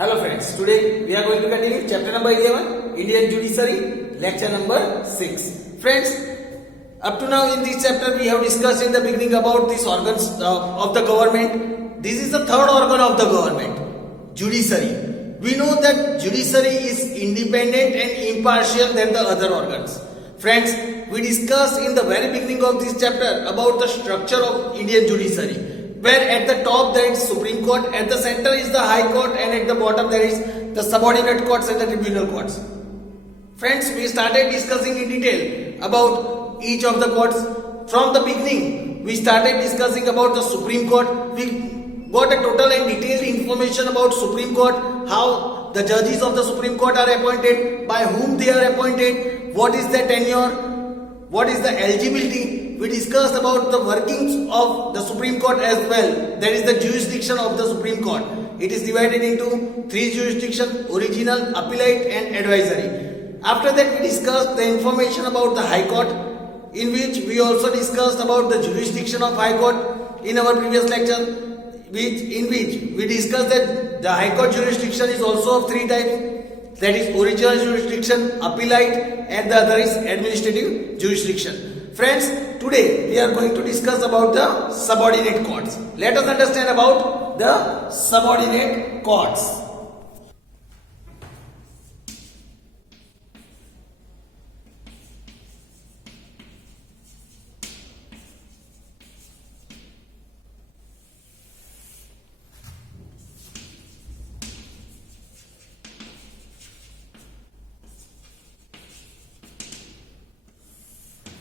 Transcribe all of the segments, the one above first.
Hello friends, today we are going to continue chapter number 11, Indian Judiciary, lecture number 6. Friends, up to now in this chapter we have discussed in the beginning about these organs of the government. This is the third organ of the government, Judiciary. We know that Judiciary is independent and impartial than the other organs. Friends, we discussed in the very beginning of this chapter about the structure of Indian Judiciary, where at the top there is Supreme Court, at the center is the High Court, and at the bottom there is the subordinate courts and the tribunal courts. Friends, we started discussing in detail about each of the courts. From the beginning, we started discussing about the Supreme Court. We got a total and detailed information about Supreme Court, how the judges of the Supreme Court are appointed, by whom they are appointed, what is their tenure, what is the eligibility. We discussed about the workings of the Supreme Court as well. That is the jurisdiction of the Supreme Court. It is divided into three jurisdictions: original, appellate and advisory. After that we discussed the information about the High Court, in which we also discussed about the jurisdiction of High Court in our previous lecture, in which we discussed that the High Court jurisdiction is also of three types. That is original jurisdiction, appellate and the other is administrative jurisdiction. Friends, today we are going to discuss about the subordinate courts. Let us understand about the subordinate courts.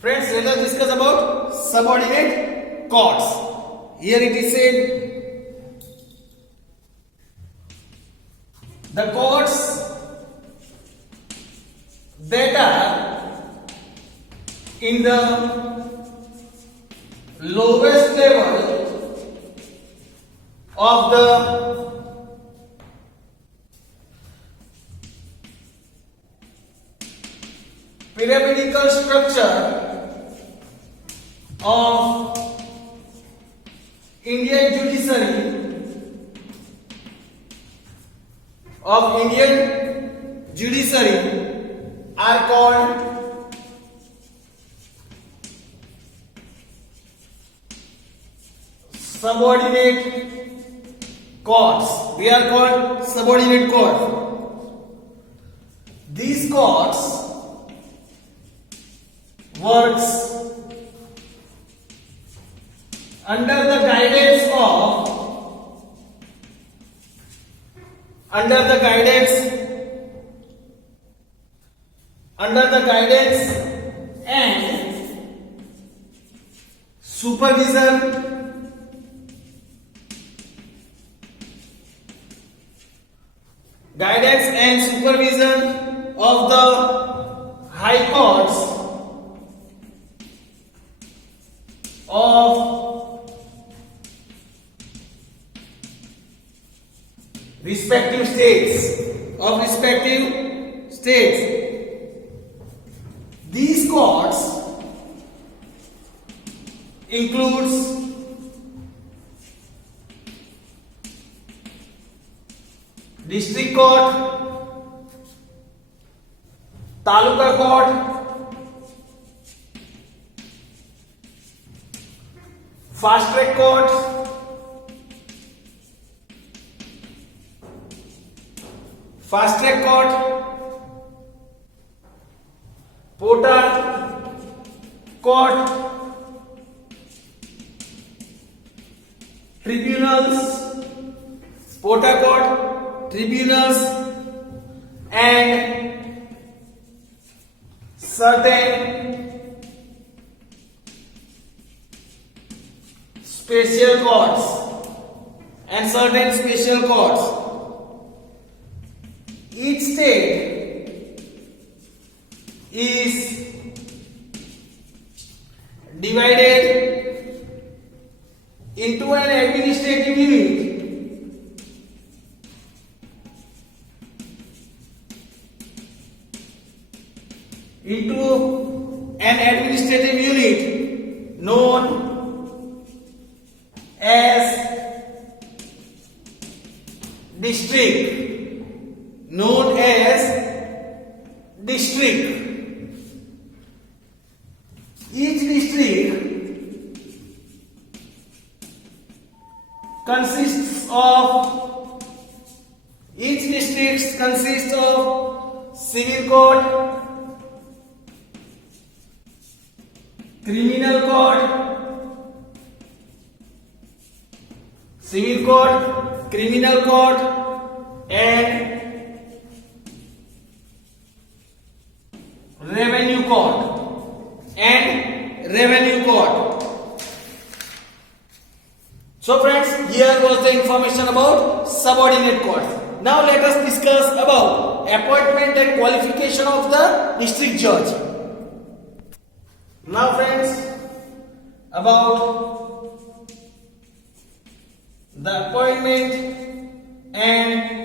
Friends, let us discuss about subordinate courts. Here it is said, the courts that are in the lowest level of the pyramidal structure of Indian judiciary are called subordinate courts. We are called subordinate courts. These courts works under the guidance and supervision of the high courts of respective states. These courts includes district court, taluka court, fast track court, Pota court, tribunals, and certain special courts. Each state is divided into an administrative unit known as district. known as district. Each district consists of civil court, criminal court, and revenue court. So friends, here was the information about subordinate courts. Now let us discuss about appointment and qualification of the district judge. Now friends, about the appointment and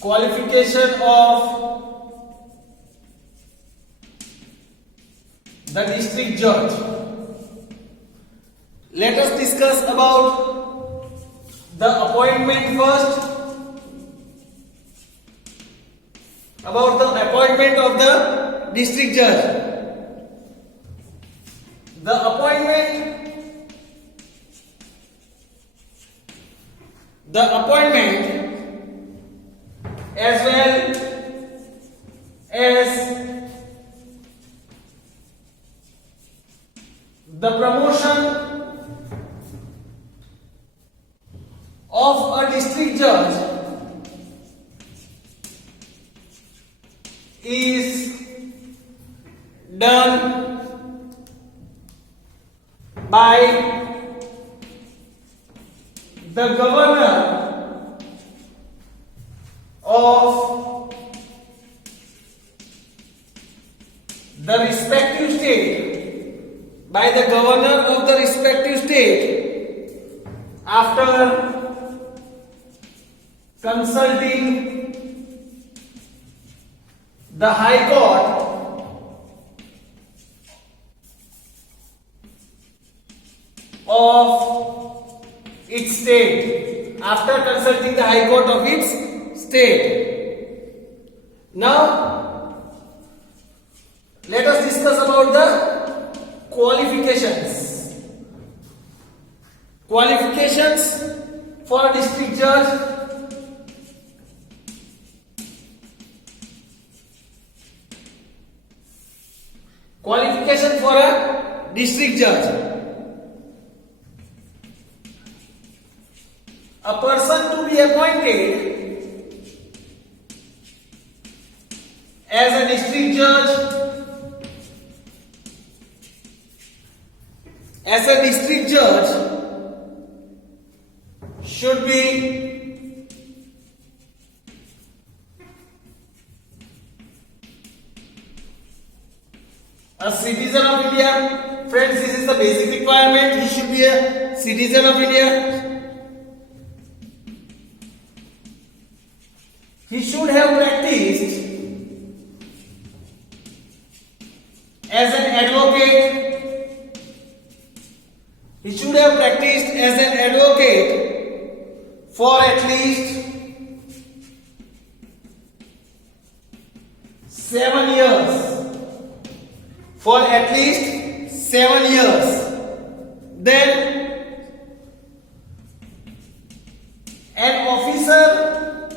qualification of the district judge. Let us discuss about the appointment first. About the appointment of the district judge. The appointment as well as the promotion of a district judge is done by the governor of the respective state, after consulting the High Court of its state. Now, let us discuss about the qualifications. Qualifications for a district judge. Qualification for a district judge. A person to be appointed as a district judge should be a citizen of India. Friends, this is the basic requirement. He should be a citizen of India. He should have practiced as an advocate. For at least 7 years. Then an officer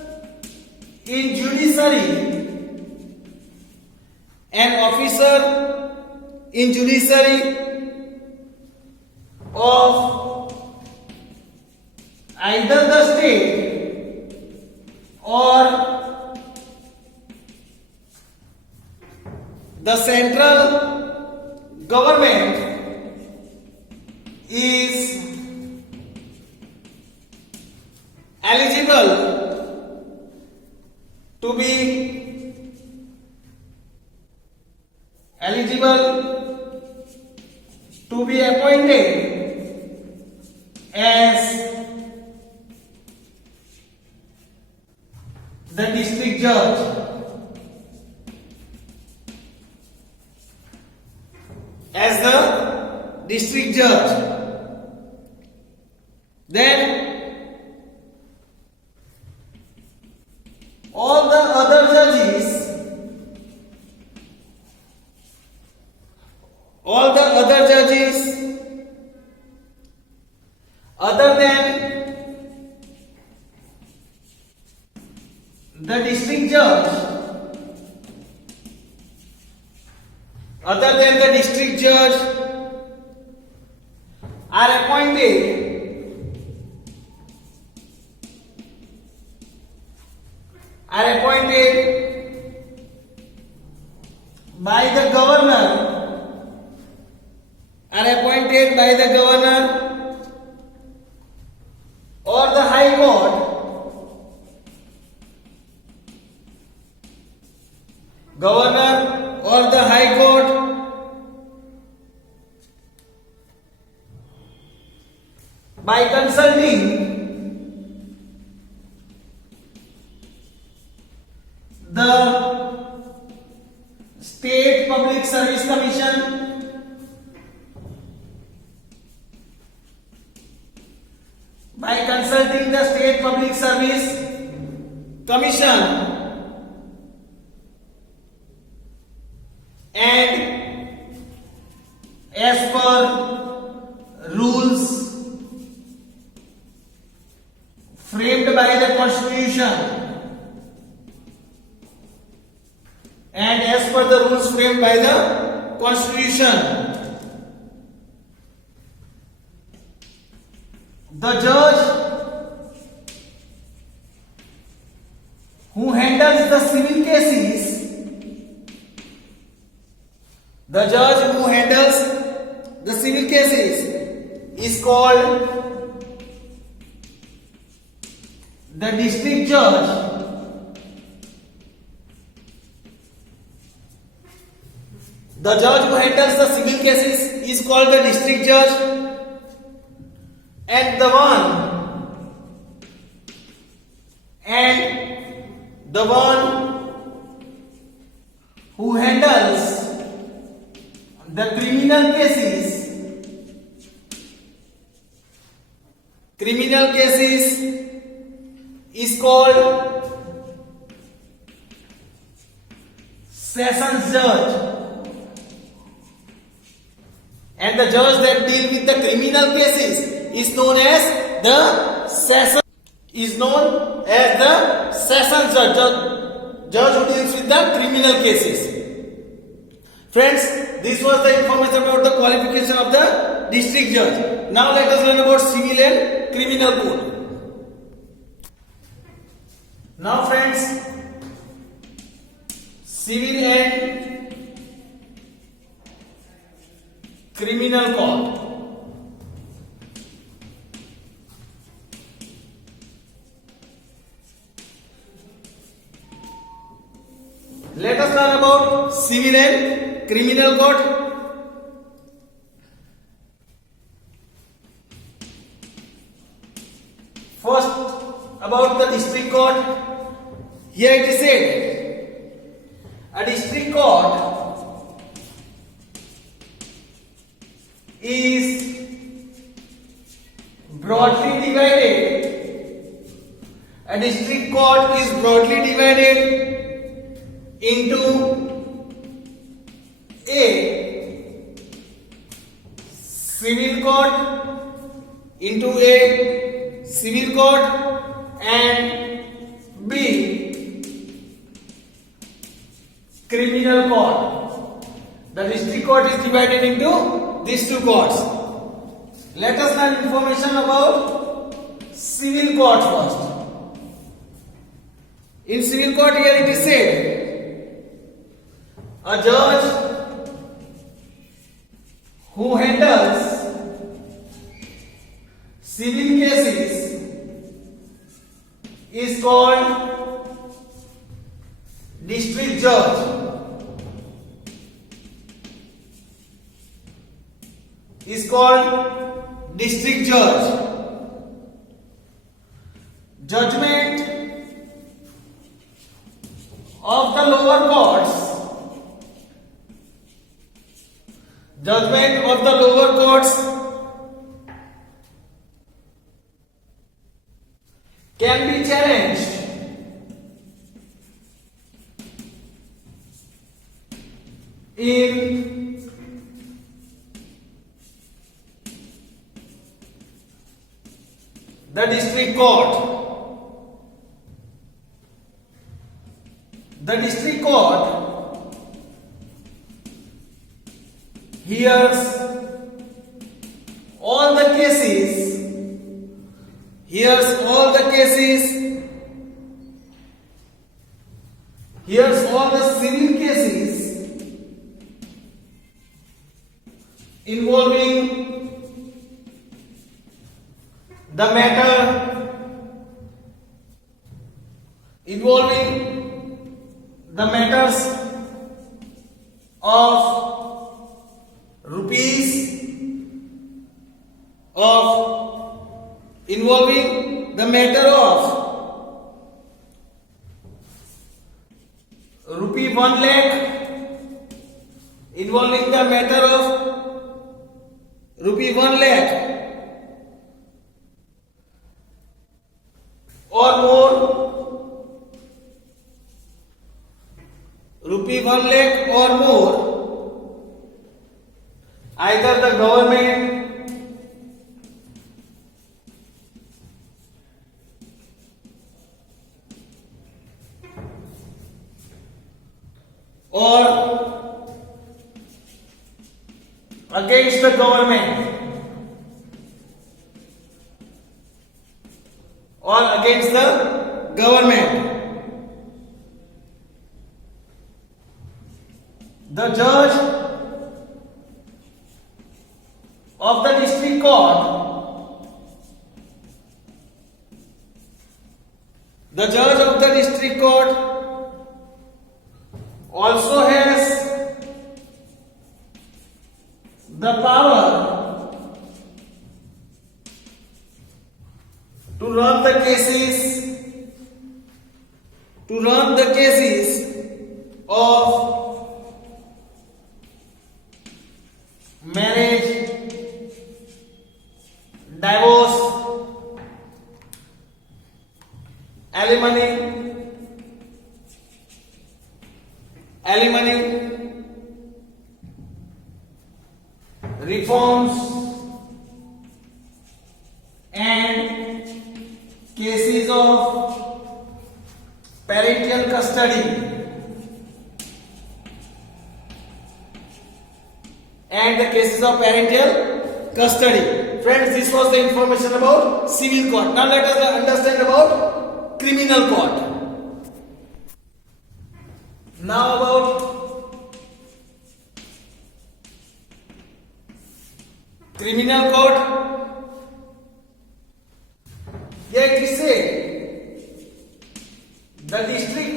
in judiciary of either the state or the central government is eligible to be appointed as the district judge. Then judge other than the district judge are appointed by the governor or the high court by consulting the State Public Service Commission and as per rules framed by the Constitution the judge who handles the civil cases is called the district judge. The judge who handles the civil cases is called the district judge, and the one who handles the criminal cases is called sessions judge, and the judge that deal with the criminal cases is known as the sessions judge who deals with the criminal cases. Friends, this was the information about the qualification of the district judge. Now let us learn about civil and criminal code. Now friends, civil and criminal code. Let us learn about civil and criminal code. First, about the district court. Here it is said, a district court is broadly divided. A district court is broadly divided into A, civil court, and B, criminal court. The district court is divided into these two courts. Let us learn information about civil court first. In civil court, here it is said, a judge who handles civil cases is called district judge. Judgment of the lower courts can be challenged in the district court. The district court hears all the cases, hears all the civil cases involving the matters of rupees, involving the matter of rupee 1 lakh, involving the matter of rupee 1 lakh or more, rupee 1 lakh or more, either the government or against the government or against the government. The judge of the district court, also has the power to run the cases of marriage, divorce, alimony, reforms, and cases of parental custody. Friends, this was the information about civil court. Now let us understand about criminal court. Now about criminal court. Here it is said, the district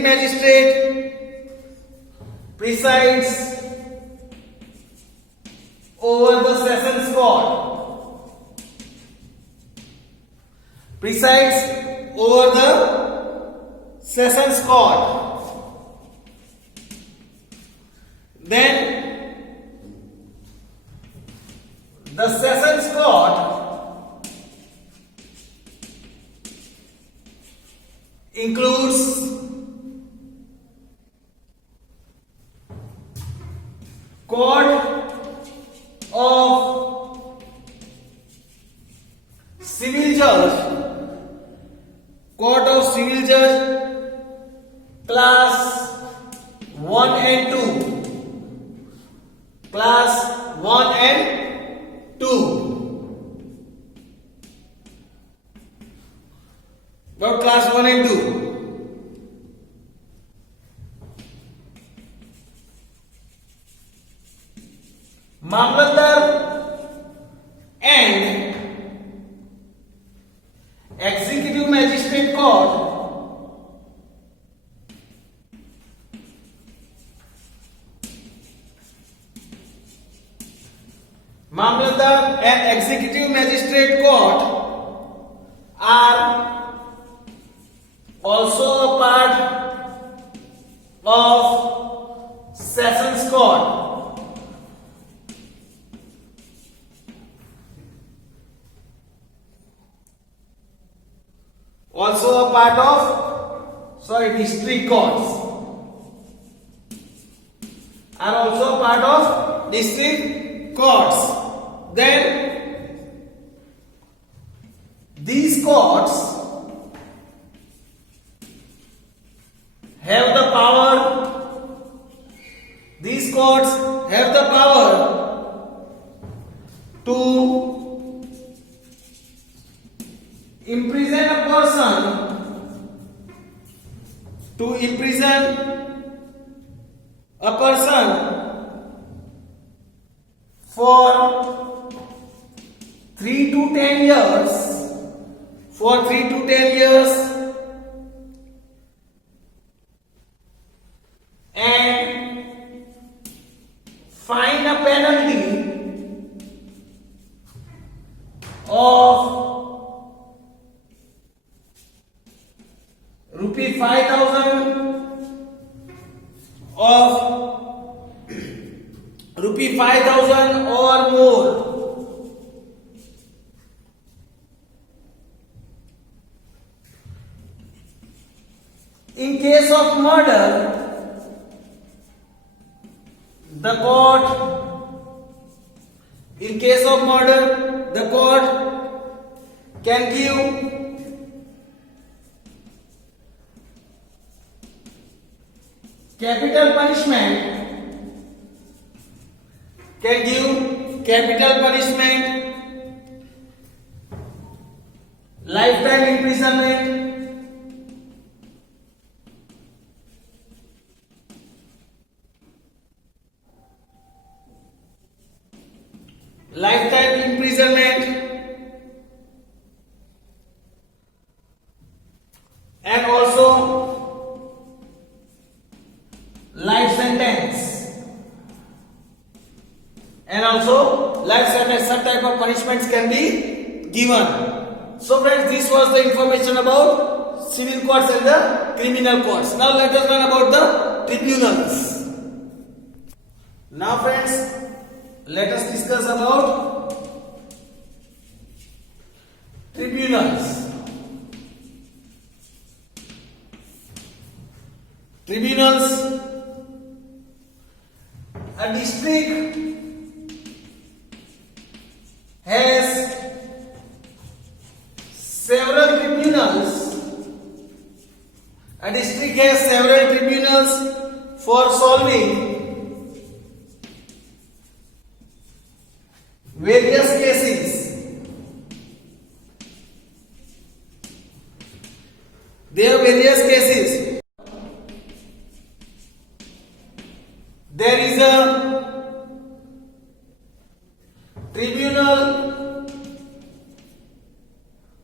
magistrate presides over the sessions court. Then the sessions court includes court of civil judge class 1 and 2. About class 1 and 2. Mamlatdar and executive magistrate court are also a part of sessions court. District courts are also a part of district courts. Then these courts have the power. These courts have the power to imprison a person, for 3 to 10 years, and fine a penalty of rupee 5,000 or more. In case of murder, the court can give capital punishment, lifetime imprisonment, and also life sentence. Some type of punishments can be given. So friends, this was the information about civil courts and the criminal courts. Now let us learn about the tribunals. Now friends, let us discuss about tribunals. A district has several tribunals for solving various cases. There are various cases. There is a tribunal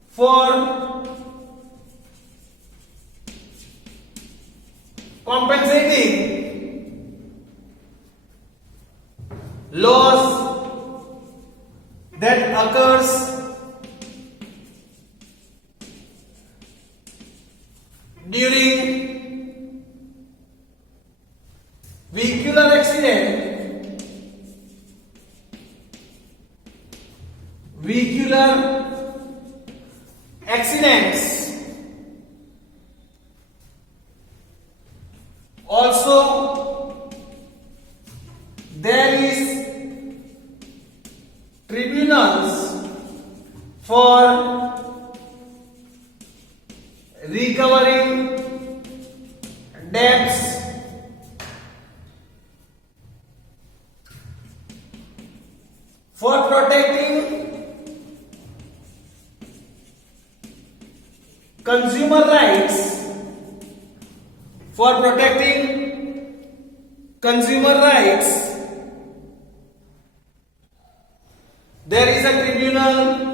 for compensating loss that occurs during vehicular accidents. Also, there is tribunals for recovering debts, for protecting consumer rights, there is a tribunal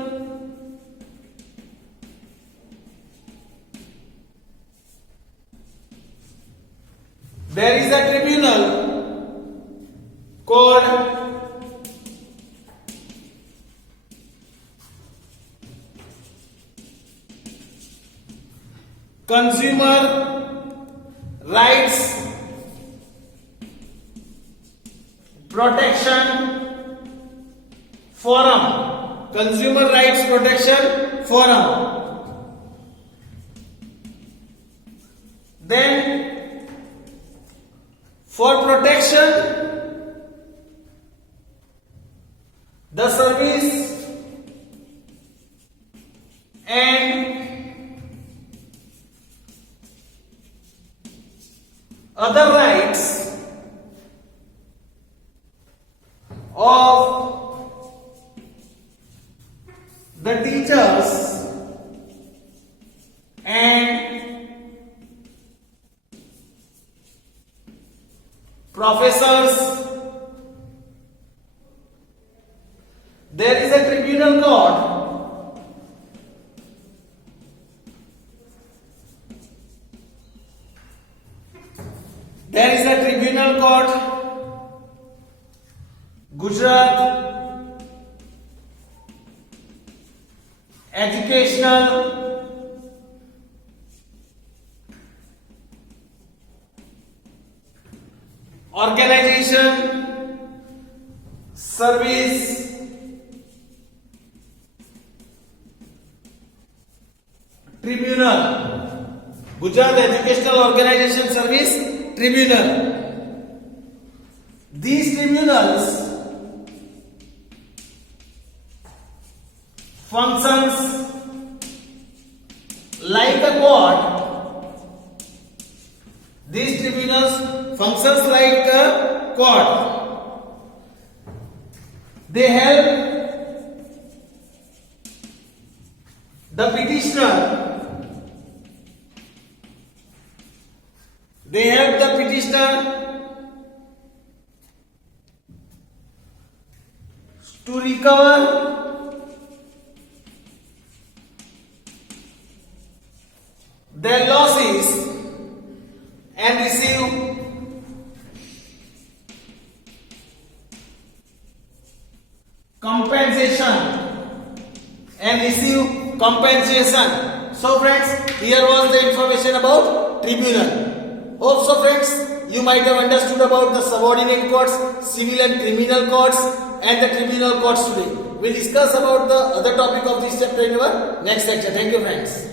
called Consumer Rights Protection Forum. Then, for protection, the Service and other rights of the teachers and professors. There is a tribunal court Gujarat Educational Organization Service Tribunal. Gujarat Educational Organization Service Tribunal. These tribunals functions like a court. These tribunals functions like a court. They help the petitioner. They help the petitioner to recover their losses and receive compensation. So friends, here was the information about tribunal. Hope so friends, you might have understood about the subordinate courts, civil and criminal courts and the tribunal courts today. We'll discuss about the other topic of this chapter in our next lecture. Thank you friends.